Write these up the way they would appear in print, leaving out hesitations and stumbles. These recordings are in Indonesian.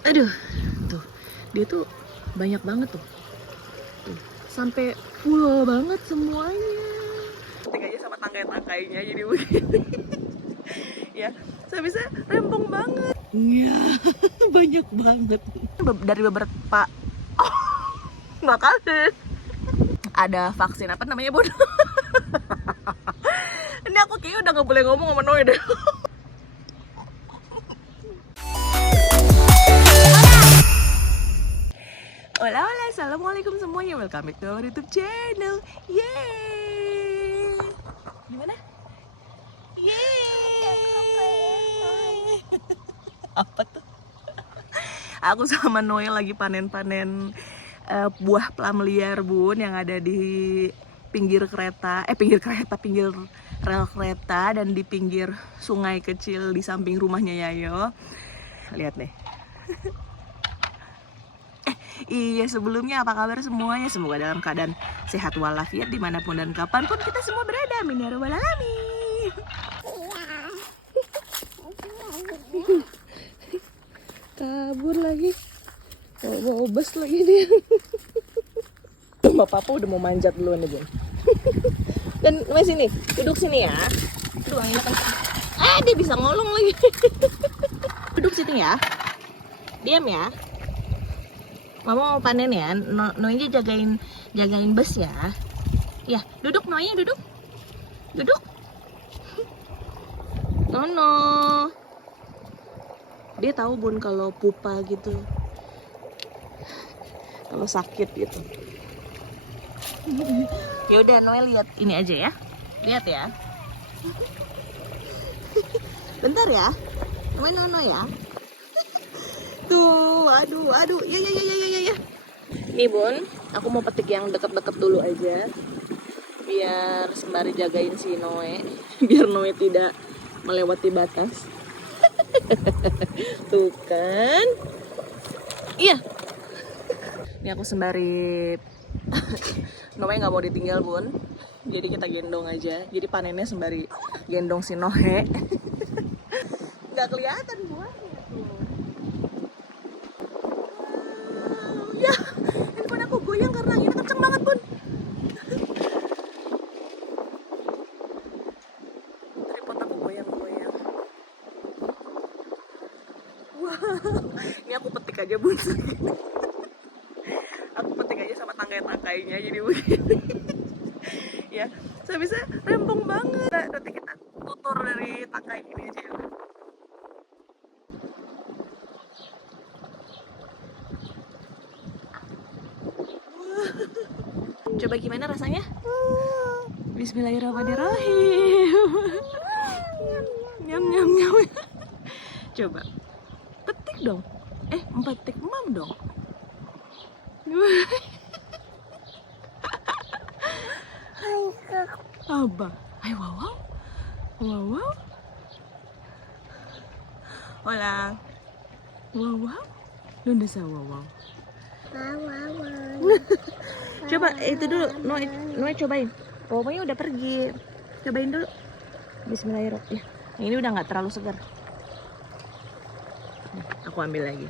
Aduh, tuh dia tuh banyak banget tuh, sampai full banget semuanya. Ketik aja sama tangkai-tangkainya jadi begini. Ya, saya bisa rempong banget. Iya, banyak banget. Dari beberapa makanan ada vaksin apa namanya Bun? Ini aku kayaknya udah gak boleh ngomong sama Noe deh. Hola hola, assalamualaikum semuanya, welcome back to our YouTube channel. Yeay, gimana? Yeay. Apa tuh? Aku sama Noe lagi panen-panen buah plum liar Bun yang ada di pinggir pinggir rel kereta dan di pinggir sungai kecil di samping rumahnya Yayo. Lihat deh. Iya, sebelumnya apa kabar semuanya? Semoga dalam keadaan sehat walafiat dimanapun dan kapanpun kita semua berada. Amin ya rabbal alamin. Kabur lagi. Mau obes lagi dia. Sama papa udah mau manjat duluan nih Bun. Dan sini, duduk sini ya. Aduh, anginnya kencang. Dia bisa ngolong lagi. Duduk sini ya. Diam ya. Mama mau panen ya. Noe jagain bus ya. Ya, duduk Noe, duduk. Duduk. Nono. Dia tahu Bun kalau pupa gitu. Kalau sakit gitu. Ya udah Noe lihat ini aja ya. Lihat ya. Bentar ya. Nono ya. Tuh, aduh. Ya. Nih Bun, aku mau petik yang deket-deket dulu aja. Biar sembari jagain si Noe. Biar Noe tidak melewati batas. Tuh kan. Iya. Ini aku sembari Noe nggak mau ditinggal Bun. Jadi kita gendong aja. Jadi panennya sembari gendong si Noe. Nggak kelihatan buahnya tuh. Ya, handphone aku goyang karena anginnya kenceng banget Bun. Tripod aku goyang-goyang. Wah, ini aku petik aja Bun. Aku petik aja sama tangkai-tangkainya jadi begini. Ya, saya bisa rempong banget. Nanti kita tutur dari tangkai ini aja ya. Coba gimana rasanya? Bismillahirrahmanirrahim. Nyam. Coba petik dong. Petik mam dong. Abang, ay wow. Hola. Wow. Nunda sa wow. Coba itu dulu, Noe cobain. Pokoknya udah pergi. Cobain dulu. Bismillahirrahmanirrahim. Ya, ini udah nggak terlalu segar. Nih, aku ambil lagi.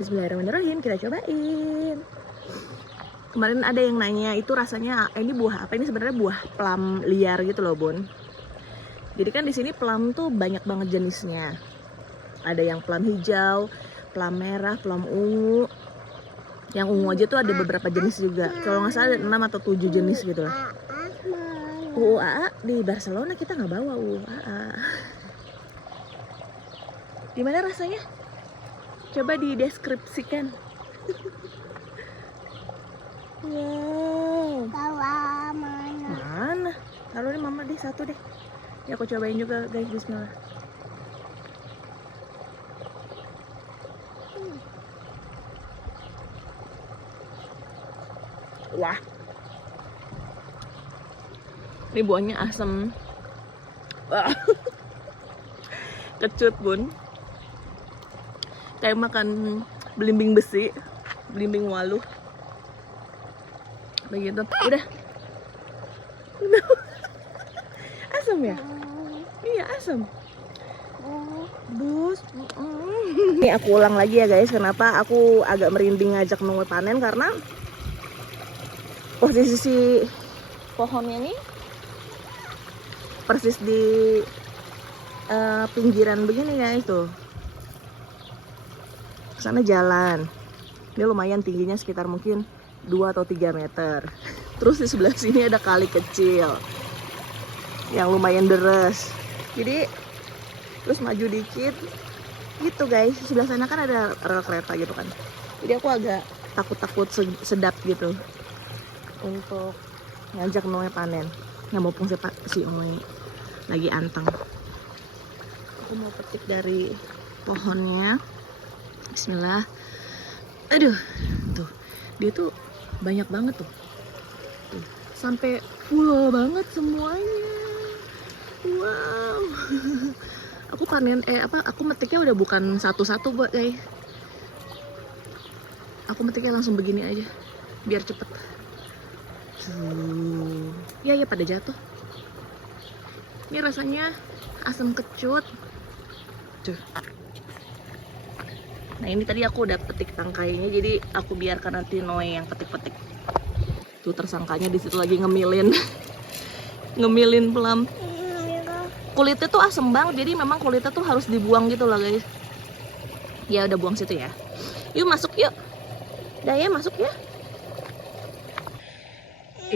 Bismillahirrahmanirrahim, kita cobain. Kemarin ada yang nanya itu rasanya ini buah apa? Ini sebenarnya buah plum liar gitu loh Bun. Jadi kan di sini plum tuh banyak banget jenisnya. Ada yang plum hijau, plum merah, plum ungu. Yang ungu aja tuh ada beberapa jenis juga. Kalau nggak salah ada 6 atau 7 jenis gitu lah. UAA di Barcelona kita nggak bawa UAA. Gimana rasanya? Coba dideskripsikan. Wow. Mana? Taruh nih mama deh satu deh. Ya aku cobain juga guys, bismillah. Wah. Ini buahnya asam. Wah. Kecut Bun. Kayak makan belimbing besi, belimbing waluh. Begitu. Udah. Asam ya? Iya, asam. rebus. Ini aku ulang lagi ya guys, kenapa aku agak merinding ngajak Noe panen, karena posisi pohonnya nih persis di pinggiran begini guys tuh. Kesana jalan. Ini lumayan tingginya, sekitar mungkin 2 atau 3 meter. Terus di sebelah sini ada kali kecil yang lumayan deres. Jadi terus maju dikit gitu guys. Di sebelah sana kan ada rel kereta gitu kan. Jadi aku agak takut-takut sedap gitu untuk ngajak Noe panen. Nggak mumpung si Noe lagi anteng. Aku mau petik dari pohonnya. Bismillah. Aduh, tuh dia tuh banyak banget tuh. Tuh, sampai full banget semuanya. Wow. Aku panen aku metiknya udah bukan satu-satu buat guys. Aku metiknya langsung begini aja biar cepet. Ya pada jatuh. Ini rasanya asam kecut. Tuh. Nah ini tadi aku udah petik tangkainya, jadi aku biarkan nanti Noe yang petik-petik. Tuh tersangkanya di situ lagi ngemilin, ngemilin pelam. Kulitnya tuh asem banget, jadi memang kulitnya tuh harus dibuang gitu lah guys. Ya udah buang situ ya. Yuk masuk yuk. Daya masuk ya.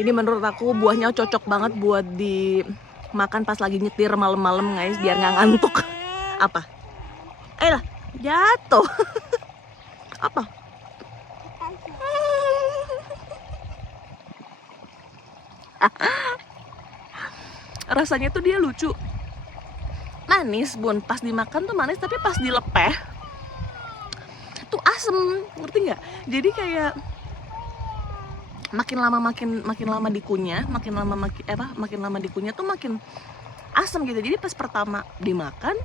Ini menurut aku buahnya cocok banget buat dimakan pas lagi nyetir malam-malam guys, biar nggak ngantuk. Apa? Lah. Jatuh. Apa? Rasanya tuh dia lucu. Manis bun, pas dimakan tuh manis, tapi pas dilepeh tuh asem, ngerti nggak? Jadi kayak makin lama dikunyah, makin lama dikunyah tuh makin asem gitu. Jadi pas pertama dimakan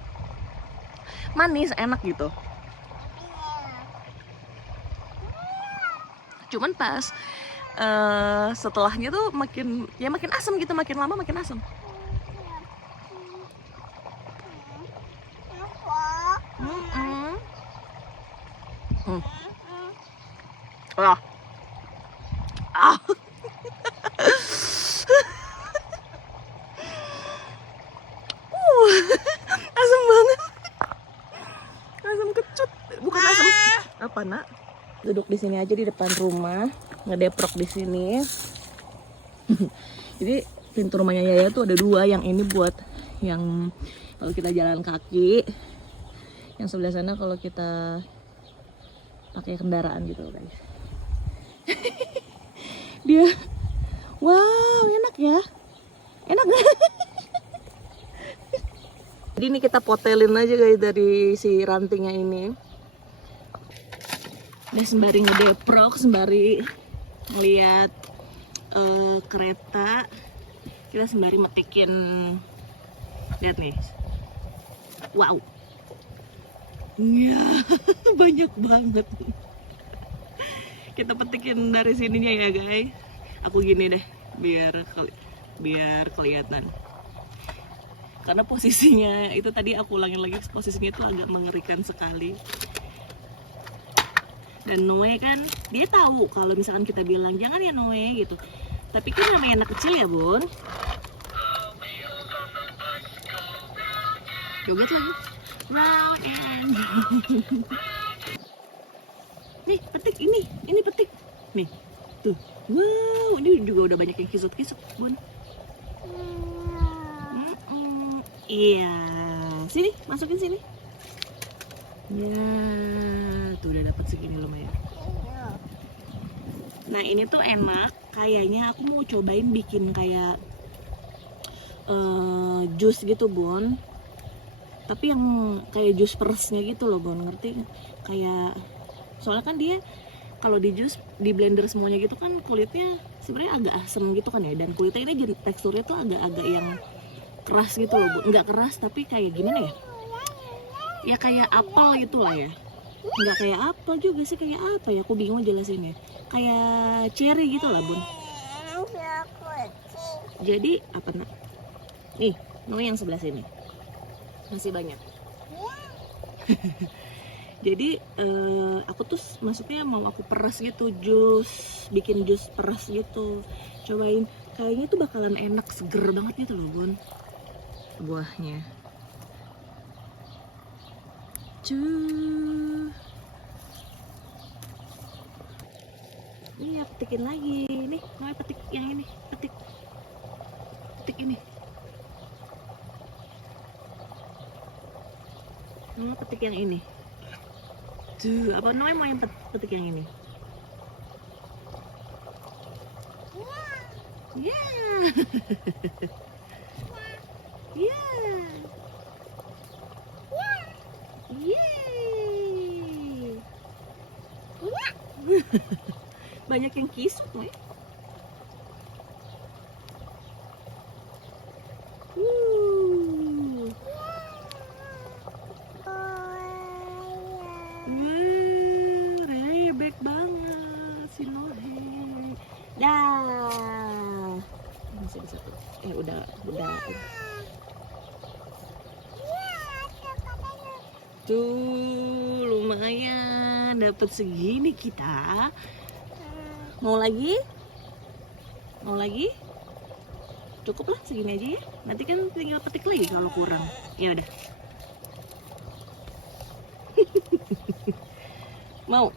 manis, enak gitu. Cuman pas setelahnya tuh makin asam gitu, makin lama makin asam. Asam banget. Asam kecut, bukan asam apa nak? Duduk di sini aja di depan rumah, ngedeprok di sini. Jadi pintu rumahnya Yaya tuh ada 2, yang ini buat yang kalau kita jalan kaki, yang sebelah sana kalau kita pakai kendaraan gitu guys. Dia, wow enak ya, enak gak? Jadi ini kita potelin aja guys dari si rantingnya ini. Udah sembari ngedeprok, sembari ngeliat kereta, kita sembari metikin. Lihat nih, wow, ya banyak banget. Kita petikin dari sininya ya guys. Aku gini deh, biar kelihatan. Karena posisinya itu tadi aku ulangin lagi, posisinya itu agak mengerikan sekali. Dan Noe kan dia tahu kalau misalkan kita bilang jangan ya Noe gitu, tapi kan namanya anak kecil ya bun. Joget lagi round and nih petik, ini petik nih tuh. Wow, ini juga udah banyak yang kisut-kisut bun. Iya, sini masukin sini. Ya, tuh udah dapat segini lumayan. Nah ini tuh enak, kayaknya aku mau cobain bikin kayak jus gitu bun. Tapi yang kayak jus peresnya gitu loh bun, ngerti? Kayak soalnya kan dia kalau di jus di blender semuanya gitu kan kulitnya sebenarnya agak asem gitu kan ya, dan kulitnya ini teksturnya tuh agak-agak yang keras gitu loh bun. Nggak keras tapi kayak gimana ya? Ya kayak apel gitu lah ya. Nggak kayak apel juga sih, kayak apa ya, aku bingung jelasinnya. Kayak cherry gitu lah bun. Jadi apa nak? Nih, Noe yang sebelah sini masih banyak. Jadi aku tuh maksudnya mau aku peras gitu, bikin jus peras gitu. Cobain, kayaknya tuh bakalan enak, seger banget gitu loh bun buahnya. Ini ya, petikin lagi nih, mau petik yang ini, petik ini. Petik yang ini. Tuh, apa namanya, mau yang petik yang ini? Ya. Ya. Yeay. Banyak yang kisut, Moy. Rebek banget si Nohe. Dah. Masih ada satu. Udah. Tuh, lumayan dapat segini kita. Mau lagi? Cukup lah segini aja ya. Nanti kan tinggal petik lagi kalau kurang. Ya udah. Mau,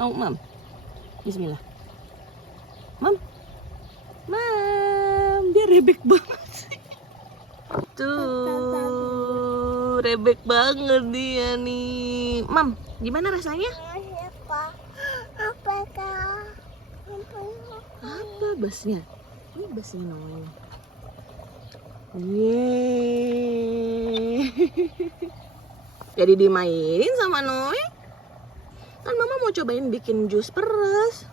Mam. Bismillah. Mam, dia rebek banget sih. Tuh, rebek banget dia nih. Mam, gimana rasanya? Apa basnya? Ini basnya namanya. Yeay. Jadi dimainin sama Noe. Kan mama mau cobain bikin jus peres.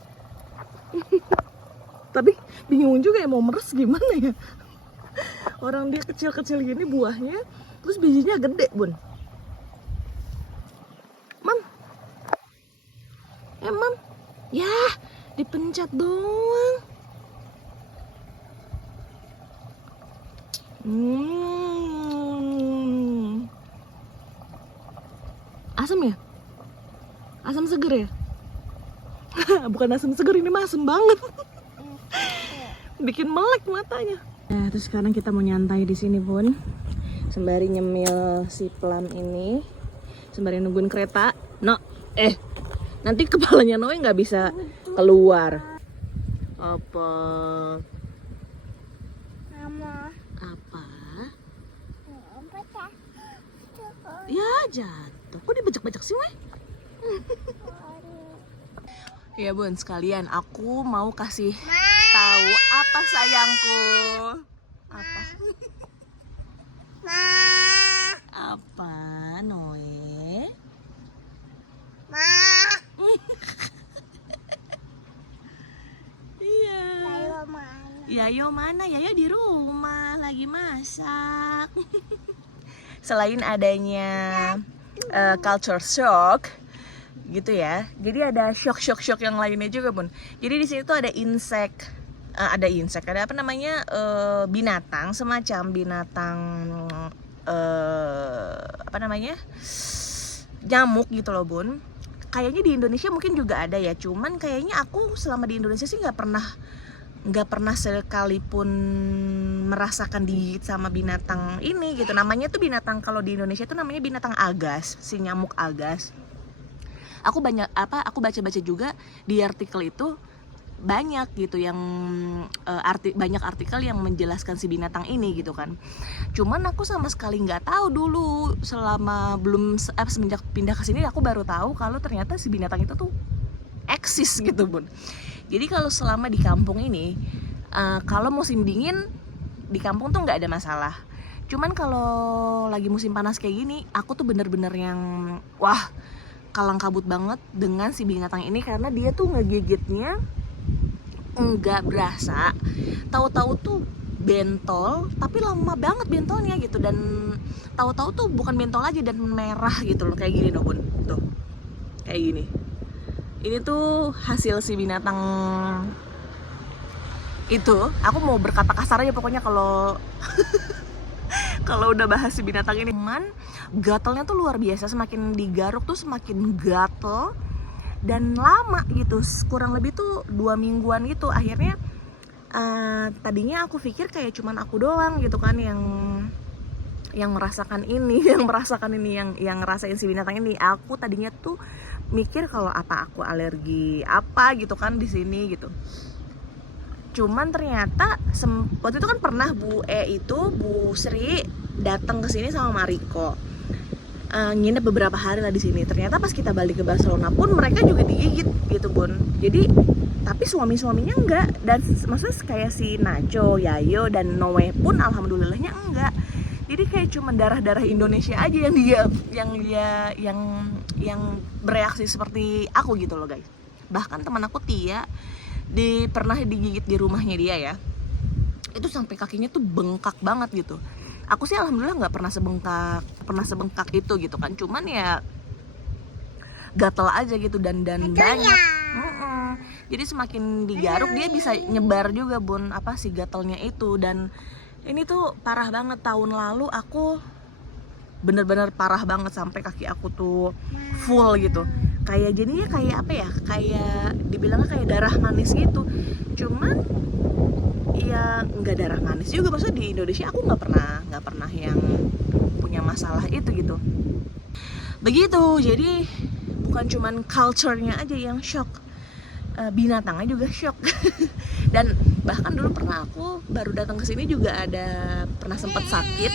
Tapi bingung juga ya mau meres gimana ya. Orang dia kecil-kecil gini buahnya, terus bijinya gede bun. Mam. Mam. Ya, dipencet doang. Asam ya? Asam seger ya? Bukan asam seger, ini mah asam banget. Bikin melek matanya. Nah, terus sekarang kita mau nyantai di sini, Bun. Sembari nyemil si plum ini, sembari nungguin kereta. Nanti kepalanya Noe nggak bisa keluar. Apa? Apa? Ya jatuh. Kok dibejek-bejek sih, Noe? Ya bun, sekalian aku mau kasih tahu apa sayangku. Apa? Apa, Noe? Iya. Yayo mana? Yayo di rumah lagi masak. Selain adanya culture shock gitu ya, jadi ada shock yang lainnya juga bun. Jadi di sini tuh ada ada apa namanya, binatang, semacam binatang apa namanya, nyamuk gitu loh bun. Kayaknya di Indonesia mungkin juga ada ya, cuman kayaknya aku selama di Indonesia sih nggak pernah sekalipun merasakan digigit sama binatang ini gitu. Namanya tuh binatang, kalau di Indonesia tuh namanya binatang agas, si nyamuk agas. Aku baca-baca juga di artikel itu banyak gitu yang banyak artikel yang menjelaskan si binatang ini gitu kan. Cuman aku sama sekali nggak tahu dulu, semenjak pindah ke sini aku baru tahu kalau ternyata si binatang itu tuh eksis gitu bun. Jadi kalau selama di kampung ini, kalau musim dingin di kampung tuh nggak ada masalah. Cuman kalau lagi musim panas kayak gini, aku tuh bener-bener yang kalang kabut banget dengan si binatang ini, karena dia tuh ngegigitnya nggak berasa, tahu-tahu tuh bentol, tapi lama banget bentolnya gitu, dan tahu-tahu tuh bukan bentol aja dan merah gitu loh, kayak gini loh bun, tuh kayak gini. Ini tuh hasil si binatang itu. Aku mau berkata kasar aja pokoknya kalau kalau udah bahas si binatang ini. cuman gatalnya tuh luar biasa, semakin digaruk tuh semakin gatel dan lama gitu, kurang lebih tuh 2 mingguan gitu. Akhirnya tadinya aku pikir kayak cuman aku doang gitu kan yang merasakan ini, yang ngerasain si binatang ini. Aku tadinya tuh mikir kalau apa aku alergi apa gitu kan di sini gitu. Cuman ternyata waktu itu kan pernah Bu Sri datang ke sini sama Mariko, nginep beberapa hari lah di sini. Ternyata pas kita balik ke Barcelona pun mereka juga digigit gitu Bun. Jadi tapi suaminya enggak, dan maksudnya kayak si Nacho, Yayo dan Noe pun alhamdulillahnya enggak. Jadi kayak cuma darah Indonesia aja yang bereaksi seperti aku gitu loh guys. Bahkan teman aku Tia pernah digigit di rumahnya dia ya, itu sampai kakinya tuh bengkak banget gitu. Aku sih alhamdulillah nggak pernah sebengkak itu gitu kan, cuman ya gatel aja gitu dan banyak. Jadi semakin digaruk dia bisa nyebar juga Bun, si gatelnya itu. Dan ini tuh parah banget. Tahun lalu aku bener-bener parah banget sampai kaki aku tuh full gitu. Kayak jadinya kayak apa ya? Kayak dibilangnya kayak darah manis gitu. Cuman ya nggak darah manis juga. Maksudnya di Indonesia aku nggak pernah yang punya masalah itu gitu. Begitu. Jadi bukan cuman culture-nya aja yang shock, binatangnya juga shock. Dan bahkan dulu pernah aku baru datang ke sini juga pernah sempat sakit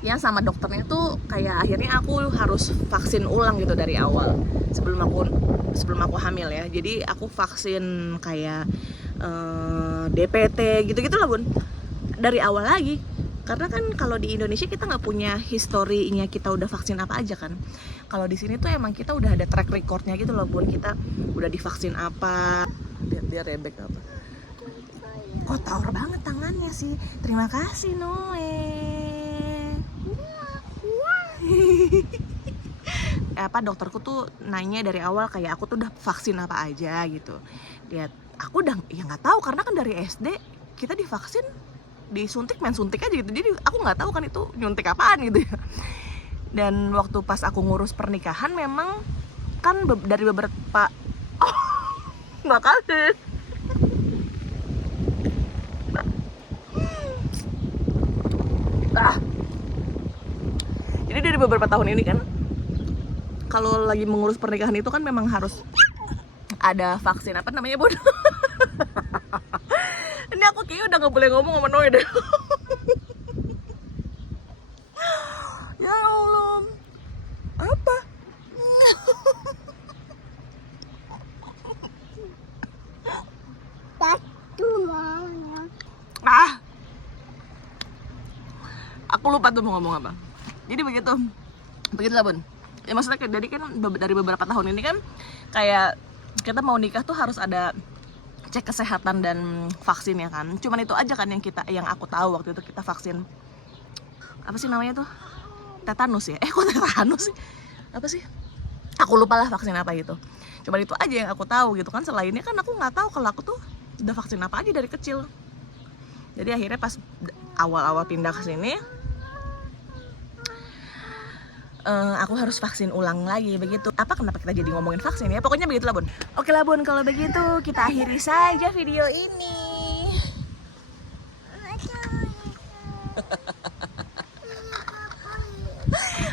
ya, sama dokternya tuh kayak akhirnya aku harus vaksin ulang gitu dari awal sebelum aku hamil ya. Jadi aku vaksin kayak DPT gitu lah Bun, dari awal lagi. Karena kan kalau di Indonesia kita nggak punya historinya kita udah vaksin apa aja kan. Kalau di sini tuh emang kita udah ada track recordnya gitu loh Bun, kita udah divaksin apa. Dia rebek apa, kotor banget tangannya sih. Terima kasih Noe. Dokterku tuh nanya dari awal kayak aku tuh udah vaksin apa aja gitu. Aku udah ya nggak tahu, karena kan dari SD kita divaksin, disuntik main suntik aja gitu. Jadi aku nggak tahu kan itu nyuntik apaan gitu ya. Dan waktu pas aku ngurus pernikahan memang kan dari beberapa makasih. Jadi dari beberapa tahun ini kan kalau lagi mengurus pernikahan itu kan memang harus ada vaksin apa namanya Bun. Ini aku kayaknya udah nggak boleh ngomong sama Noe deh. Ya Allah, apa? Aku lupa tuh mau ngomong apa. Jadi begitulah Bun. Ya maksudnya jadi kan dari beberapa tahun ini kan kayak kita mau nikah tuh harus ada cek kesehatan dan vaksin ya kan. Cuman itu aja kan yang aku tahu waktu itu kita vaksin apa sih namanya tuh? Tetanus ya? Kok tetanus sih? Apa sih? Aku lupa lah vaksin apa gitu. Cuman itu aja yang aku tahu gitu kan. Selainnya kan aku nggak tahu kalau aku tuh udah vaksin apa aja dari kecil. Jadi akhirnya pas awal-awal pindah ke sini, aku harus vaksin ulang lagi begitu. Kenapa kita jadi ngomongin vaksin ya? Pokoknya begitulah Bun. Oke lah Bun, kalau begitu kita akhiri saja video ini.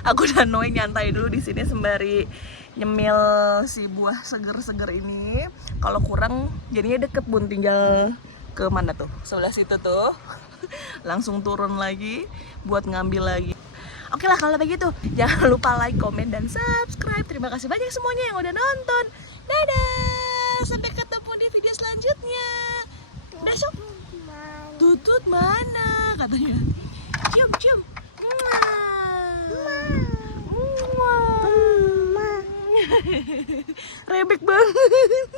Aku dan Noe nyantai dulu di sini sembari nyemil si buah seger-seger ini. Kalau kurang jadinya deket Bun, tinggal ke mana tuh? Sebelah situ tuh. Langsung turun lagi buat ngambil lagi. Oke lah kalau begitu, jangan lupa like, komen, dan subscribe. Terima kasih banyak semuanya yang udah nonton. Dadah, sampai ketemu di video selanjutnya. Besok tutut mana katanya? Cium. Rebek banget.